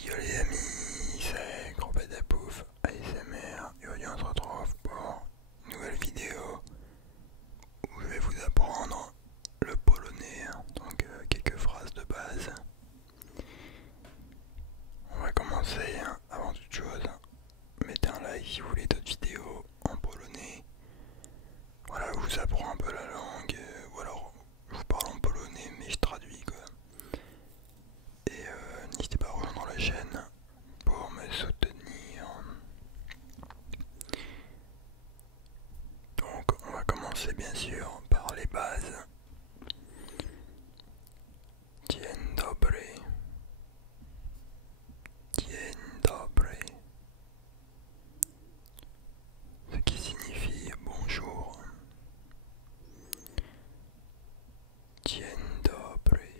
Yo les amis, c'est Gros Pouf ASMR et aujourd'hui on se retrouve pour une nouvelle vidéo où je vais vous apprendre le polonais, donc quelques phrases de base. On va commencer, avant toute chose, mettez un like si vous voulez d'autres vidéos en polonais. Voilà, je vous apprends un peu la langue, ou alors je vous parle en polonais mais je traduis quoi. Et n'hésitez pas à rejoindre la chaîne pour me soutenir. Donc on va commencer bien sûr par les bases. Dzień dobry. Dzień dobry. Ce qui signifie bonjour. Dzień dobry.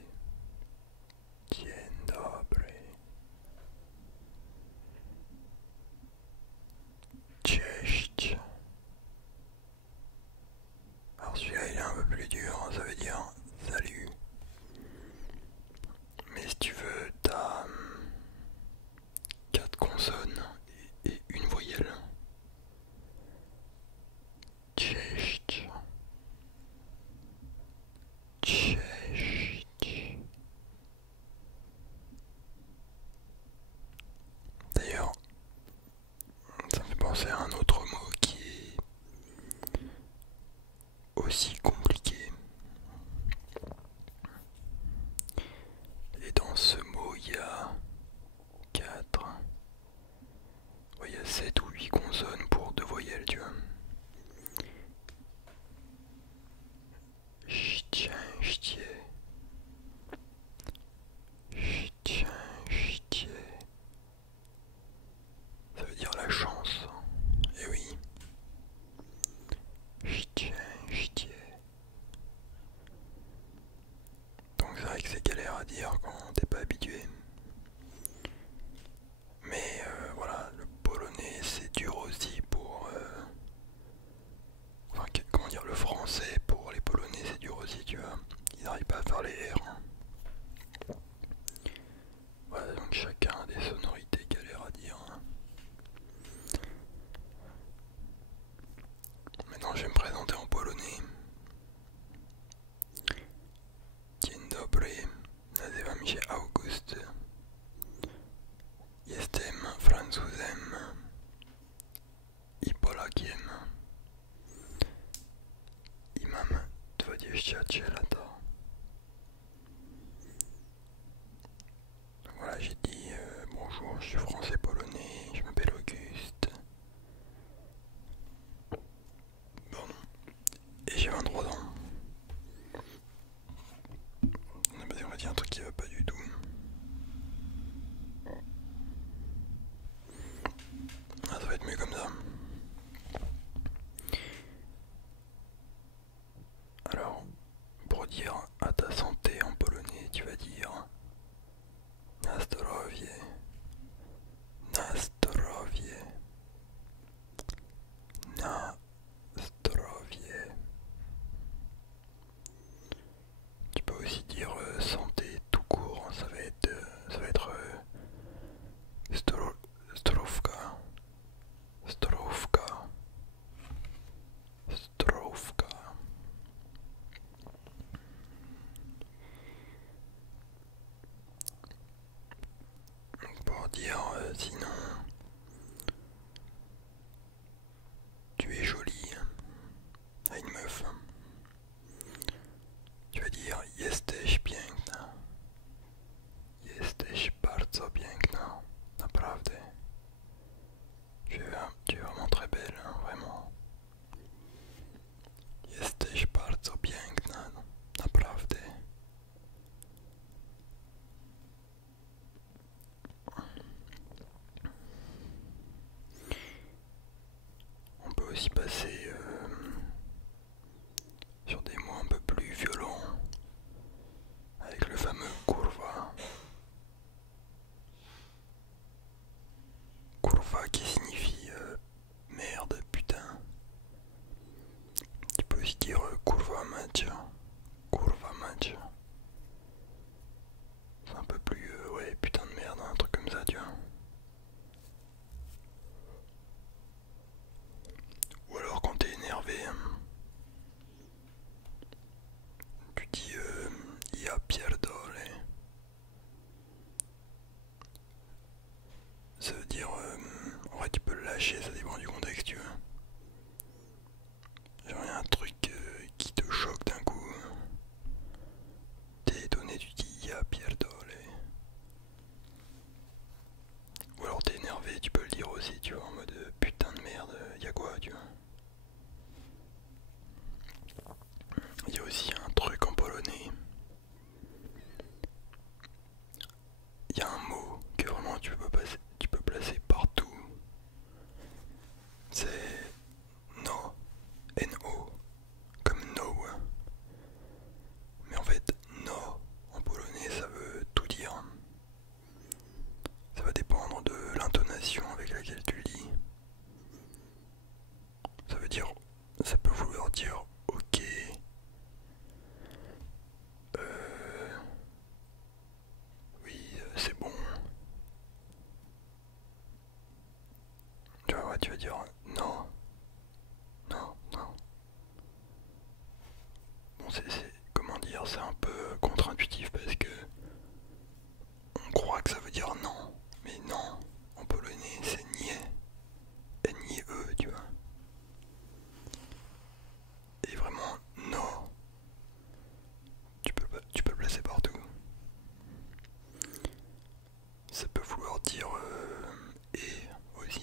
Dzień dobry. Cześć. Alors celui-là il est un peu plus dur, ça veut dire salut. Mais si tu veux, t'as 4 consonnes et une voyelle. Cześć. Cześć. D'ailleurs, ça me fait penser à un autre mot qui est aussi compliqué. Et dans ce mot, il y a 4, ouais, il y a 7 ou 8 consonnes pour 2 voyelles, tu vois. Szczęście. Szczęście. Ça veut dire la chance. Et oui. Szczęście. Donc c'est vrai que c'est galère à dire quand t'es pas habitué. Mais voilà, le polonais c'est dur aussi pour... enfin, comment dire, le français pour les polonais c'est dur aussi, tu vois. Ils n'arrivent pas à faire les R. Voilà, donc chacun a des sonorités galères à dire. Maintenant je vais me présenter en polonais. Dzień dobry, nazywam się August. Jestem Francuzem i Polakiem. I mam 23 lata. Donc voilà, j'ai dit bonjour, je suis français polonais, je m'appelle Auguste. Bon, et j'ai 23 ans. On va dire un truc qui va pas du tout. Ah, ça va être mieux comme ça. Alors, pour dire à ta santé en polonais, tu vas dire na zdrowie, na zdrowie, na zdrowie. Tu peux aussi dire santé tout court, ça va être zdrówka, zdrówka, zdrówka. Pour dire sinon tu es jolie à une meuf, tu vas dire jesteś piękna, jesteś bardzo piękna, naprawdę. Tu es vraiment très belle, hein, vraiment. Jesteś bardzo piękna, naprawdę. On peut aussi passer sur des mots un peu plus violents avec le fameux kurwa. Kurwa qui signifie merde, putain. Tu peux aussi dire kurwa mać. Kurwa mać. C'est un peu plus ouais, putain de merde, un truc comme ça, tu aussi, tu vois, en mode putain de merde, y'a quoi, tu vois. Il y a aussi un truc en polonais. Il y a un mot que vraiment tu peux placer partout. C'est no, no, comme no. Mais en fait, no en polonais ça veut tout dire. Ça va dépendre de l'intonation avec laquelle tu le dis. Ça veut dire, ça peut vouloir dire ok. Oui, c'est bon. Tu vois, ouais, tu vas dire non, non, non. Bon, comment dire, c'est un peu contre-intuitif parce que on croit que ça veut dire non, mais non, en polonais c'est nie, nie-e, tu vois. Et vraiment, non, tu peux le placer partout. Ça peut vouloir dire et aussi.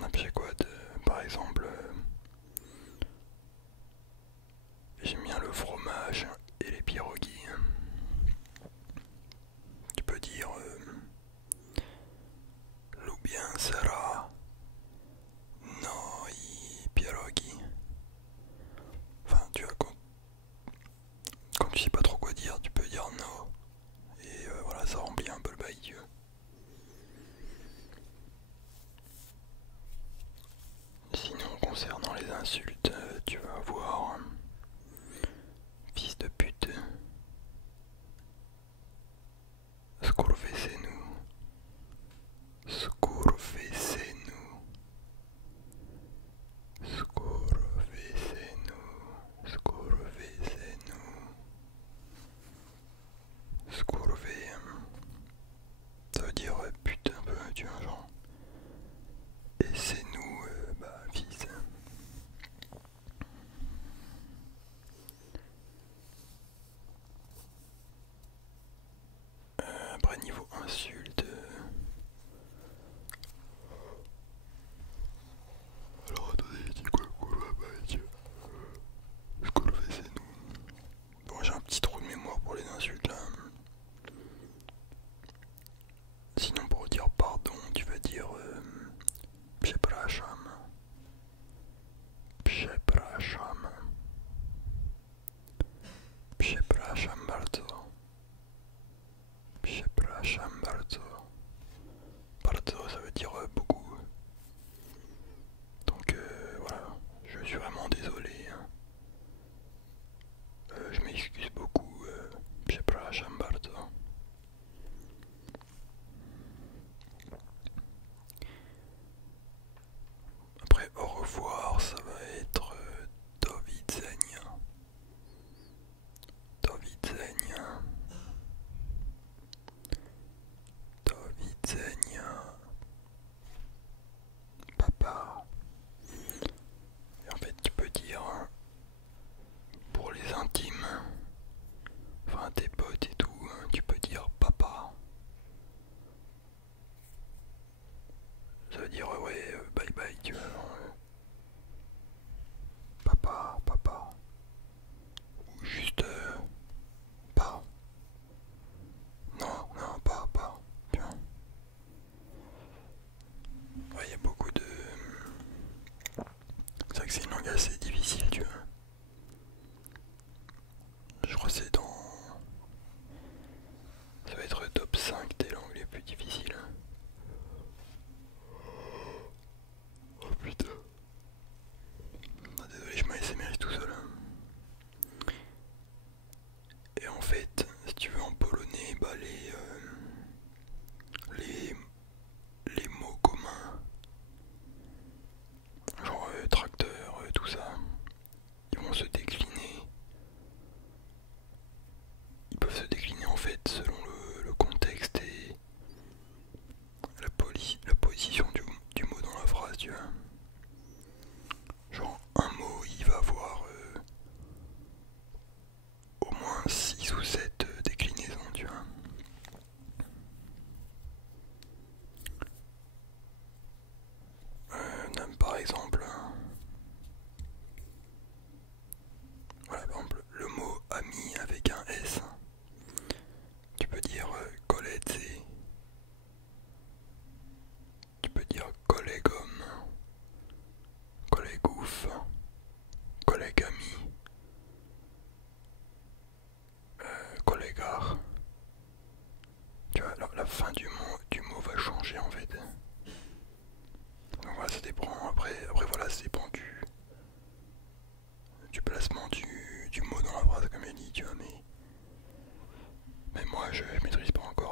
N'importe quoi par exemple, j'aime bien le fromage et les pierogies. Tu peux dire lubię sera, no i pierogi. Enfin, tu vois, quand tu sais pas trop quoi dire, tu peux dire no. Et voilà, ça remplit un peu le bail, tu vois. Sinon, concernant les insultes, tu vas avoir fils de pute, skurwyssynu, skurwyssynu, skurwyssynu, skurwyssynu.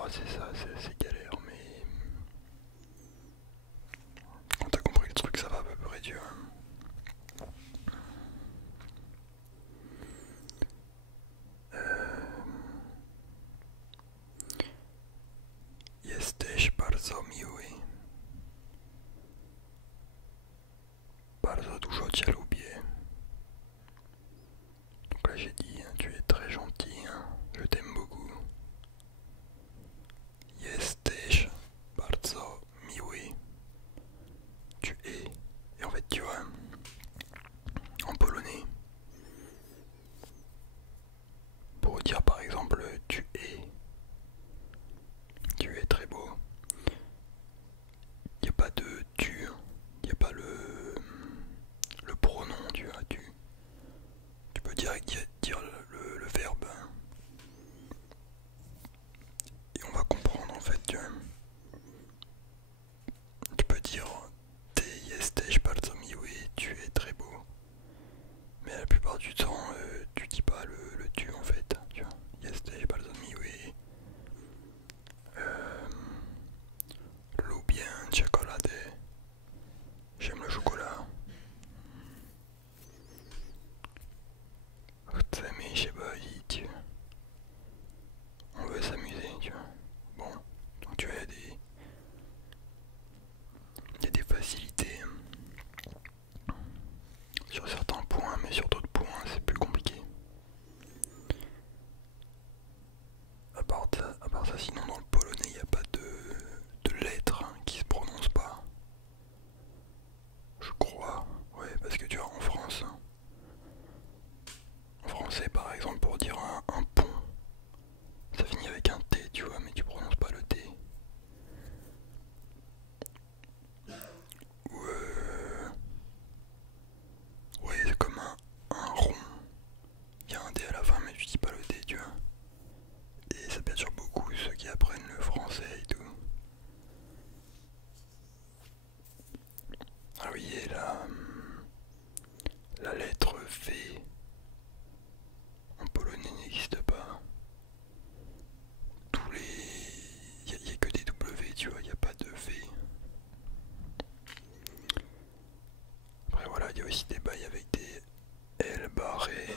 c'est ça, c'est galère, mais quand t'as compris le truc, ça va à peu près, tu vois. Jesteś bardzo miły. Bardzo dużo cię lubię. Donc là j'ai dit, hein, tu es très gentil, hein, je t'aime beaucoup. Jesteś bardzo miły. Tu es. Et en fait, tu vois, en polonais, pour dire par exemple tu es très beau, il n'y a pas de tu, il n'y a pas le pronom, tu vois, tu peux direct dire le verbe. Et on va comprendre en fait, tu peux dire Ty jesteś bardzo miły, tu es très beau. Mais la plupart du temps, tu dis pas le tu en fait, tu vois. Jesteś bardzo miły. Lubię czekoladę. J'aime le chocolat. Chcemy się bawić. On veut s'amuser, tu vois. Bon, donc tu vois, il y a des facilités sur certains points, mais sur d'autres points, c'est plus compliqué. À part ça, sinon dans le polonais, il n'y a pas de lettres qui se prononcent pas. Je crois, ouais, parce que tu vois, en France, en français par exemple, pour dire un pont, ça finit avec un T, tu vois, mais tu prononces pas le T. Ou ouais, c'est comme un rond. Il y a un D à la fin, mais tu dis pas le D, tu vois. Et ça perturbe beaucoup ceux qui apprennent le français et tout. Ah oui, et la lettre V en polonais n'existe pas. Tous les... Il n'y a que des W, tu vois, il n'y a pas de V. Après voilà, il y a aussi des bails avec des L barrés,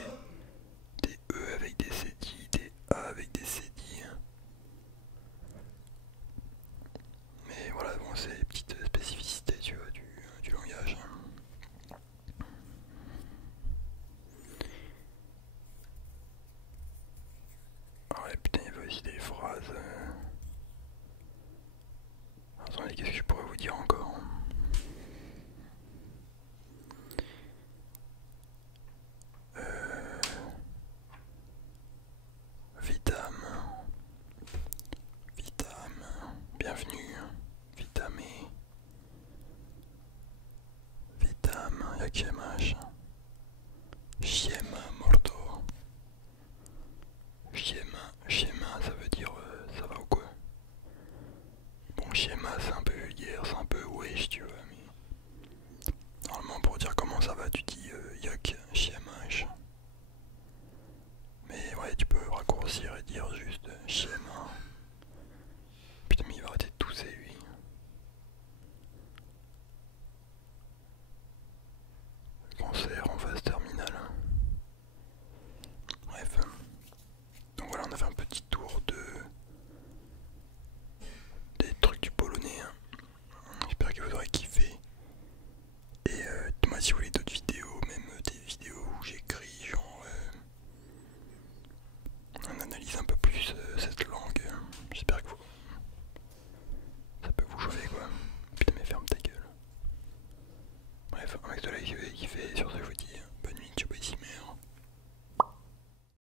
des E avec des cédilles, des A avec des cédilles. Mais voilà, bon, c'est les petites spécificités, tu vois, du langage. Ah ouais, putain, il y avait aussi des phrases. Attendez, qu'est-ce que je pourrais vous dire encore?